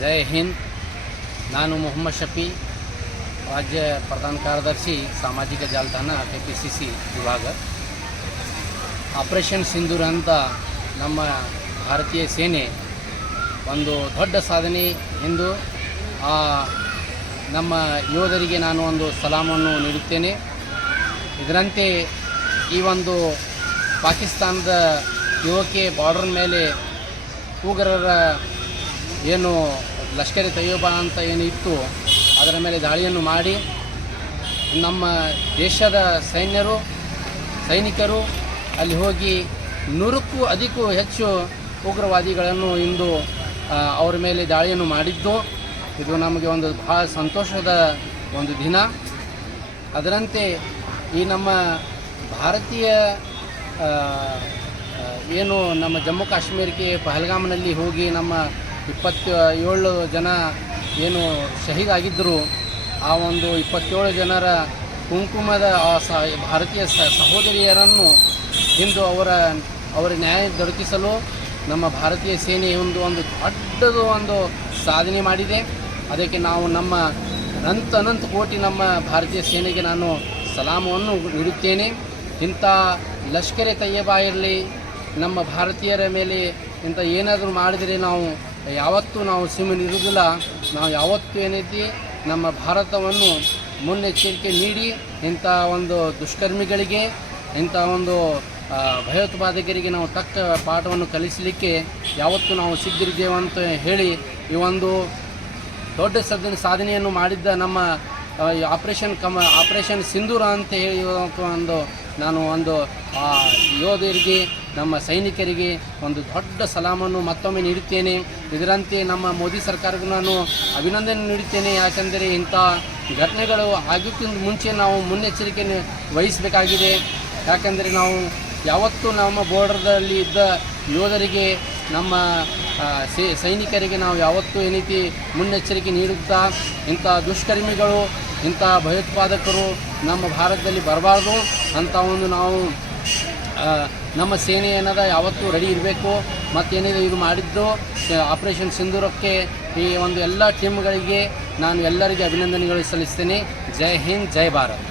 ಜೈ ಹಿಂದ್. ನಾನು ಮೊಹಮ್ಮದ್ ಶಫಿ, ರಾಜ್ಯ ಪ್ರಧಾನ ಕಾರ್ಯದರ್ಶಿ, ಸಾಮಾಜಿಕ ಜಾಲತಾಣ ಕೆ ಪಿ ಸಿ ಸಿ ವಿಭಾಗ. ಆಪರೇಷನ್ ಸಿಂಧೂರ್ ಅಂತ ನಮ್ಮ ಭಾರತೀಯ ಸೇನೆ ಒಂದು ದೊಡ್ಡ ಸಾಧನೆ ಎಂದು ಆ ನಮ್ಮ ಯೋಧರಿಗೆ ನಾನು ಒಂದು ಸಲಾಮನ್ನು ನೀಡುತ್ತೇನೆ. ಇದರಂತೆ ಈ ಒಂದು ಪಾಕಿಸ್ತಾನದ ಯುವಕೆ ಬಾರ್ಡರ್ ಮೇಲೆ ಉಗ್ರರ ಏನು ಲಷ್ಕರಿ ತಯ್ಯಬಾ ಅಂತ ಏನು ಇತ್ತು, ಅದರ ಮೇಲೆ ದಾಳಿಯನ್ನು ಮಾಡಿ, ನಮ್ಮ ದೇಶದ ಸೈನ್ಯರು, ಸೈನಿಕರು ಅಲ್ಲಿ ಹೋಗಿ ನೂರಕ್ಕೂ ಅಧಿಕೂ ಹೆಚ್ಚು ಉಗ್ರವಾದಿಗಳನ್ನು ಇಂದು ಅವರ ಮೇಲೆ ದಾಳಿಯನ್ನು ಮಾಡಿದ್ದು. ಇದು ನಮಗೆ ಒಂದು ಬಹಳ ಸಂತೋಷದ ಒಂದು ದಿನ. ಅದರಂತೆ ಈ ನಮ್ಮ ಭಾರತೀಯ ಏನು ನಮ್ಮ ಜಮ್ಮು ಕಾಶ್ಮೀರಕ್ಕೆ ಪಹಲ್ಗಾಮ್ನಲ್ಲಿ ಹೋಗಿ ನಮ್ಮ ಇಪ್ಪತ್ತ ಏಳು ಜನ ಏನು ಶಹೀದಾಗಿದ್ದರು, ಆ ಒಂದು ಇಪ್ಪತ್ತೇಳು ಜನರ ಕುಂಕುಮದ ಆ ಭಾರತೀಯ ಸಹೋದರಿಯರನ್ನು ಇಂದು ಅವರ ಅವರ ನ್ಯಾಯ ದೊರಕಿಸಲು ನಮ್ಮ ಭಾರತೀಯ ಸೇನೆ ಒಂದು ಒಂದು ದೊಡ್ಡದು ಒಂದು ಸಾಧನೆ ಮಾಡಿದೆ. ಅದಕ್ಕೆ ನಾವು ನಮ್ಮ ಅನಂತ ಅನಂತ ಕೋಟಿ ನಮ್ಮ ಭಾರತೀಯ ಸೇನೆಗೆ ನಾನು ಸಲಾಮವನ್ನು ನೀಡುತ್ತೇನೆ. ಇಂಥ ಲಷ್ಕರೆ ತಯ್ಯಬಾ ಇರಲಿ, ನಮ್ಮ ಭಾರತೀಯರ ಮೇಲೆ ಇಂಥ ಏನಾದರೂ ಮಾಡಿದರೆ ನಾವು ಯಾವತ್ತೂ ನಾವು ಸುಮ್ಮನಿರುವುದಿಲ್ಲ ನಾವು ಯಾವತ್ತೂ ಏನೈತಿ, ನಮ್ಮ ಭಾರತವನ್ನು ಮುನ್ನೆಚ್ಚರಿಕೆ ನೀಡಿ ಇಂಥ ಒಂದು ದುಷ್ಕರ್ಮಿಗಳಿಗೆ, ಇಂಥ ಒಂದು ಭಯೋತ್ಪಾದಕರಿಗೆ ನಾವು ತಕ್ಕ ಪಾಠವನ್ನು ಕಲಿಸಲಿಕ್ಕೆ ಯಾವತ್ತೂ ನಾವು ಸಿದ್ಧರಿದ್ದೇವೆ ಅಂತ ಹೇಳಿ ಈ ಒಂದು ದೊಡ್ಡ ಸದ ಸಾಧನೆಯನ್ನು ಮಾಡಿದ್ದ ನಮ್ಮ ಆಪರೇಷನ್ ಕಮ, ಆಪರೇಷನ್ ಸಿಂಧೂರ ಅಂತ ಹೇಳಿ ಒಂದು, ನಾನು ಒಂದು ಯೋಧರಿಗೆ, ನಮ್ಮ ಸೈನಿಕರಿಗೆ ಒಂದು ದೊಡ್ಡ ಸಲಾಮನ್ನು ಮತ್ತೊಮ್ಮೆ ನೀಡುತ್ತೇನೆ. ಇದರಂತೆ ನಮ್ಮ ಮೋದಿ ಸರ್ಕಾರಕ್ಕೂ ನಾನು ಅಭಿನಂದನೆ ನೀಡುತ್ತೇನೆ. ಯಾಕೆಂದರೆ ಇಂಥ ಘಟನೆಗಳು ಆಗಿಕ್ಕಿಂತ ಮುಂಚೆ ನಾವು ಮುನ್ನೆಚ್ಚರಿಕೆ ವಹಿಸಬೇಕಾಗಿದೆ. ಯಾಕೆಂದರೆ ನಾವು ಯಾವತ್ತೂ ನಮ್ಮ ಬೋರ್ಡರ್ದಲ್ಲಿ ಇದ್ದ ಯೋಧರಿಗೆ, ನಮ್ಮ ಸೈನಿಕರಿಗೆ ನಾವು ಯಾವತ್ತೂ ಏನೈತಿ ಮುನ್ನೆಚ್ಚರಿಕೆ ನೀಡುತ್ತಾ, ಇಂಥ ದುಷ್ಕರ್ಮಿಗಳು ಇಂಥ ಭಯೋತ್ಪಾದಕರು ನಮ್ಮ ಭಾರತದಲ್ಲಿ ಬರಬಾರ್ದು ಅಂತ ಒಂದು ನಾವು ನಮ್ಮ ಸೇನೆ ಏನದ ಯಾವತ್ತೂ ರೆಡಿ ಇರಬೇಕು. ಮತ್ತೇನಿದೆ, ಇದು ಮಾಡಿದ್ದು ಆಪರೇಷನ್ ಸಿಂಧೂರಕ್ಕೆ ಈ ಒಂದು ಎಲ್ಲ ಟೀಮ್ಗಳಿಗೆ ನಾನು ಎಲ್ಲರಿಗೆ ಅಭಿನಂದನೆಗಳು ಸಲ್ಲಿಸ್ತೇನೆ. ಜೈ ಹಿಂದ್, ಜೈ ಭಾರತ್.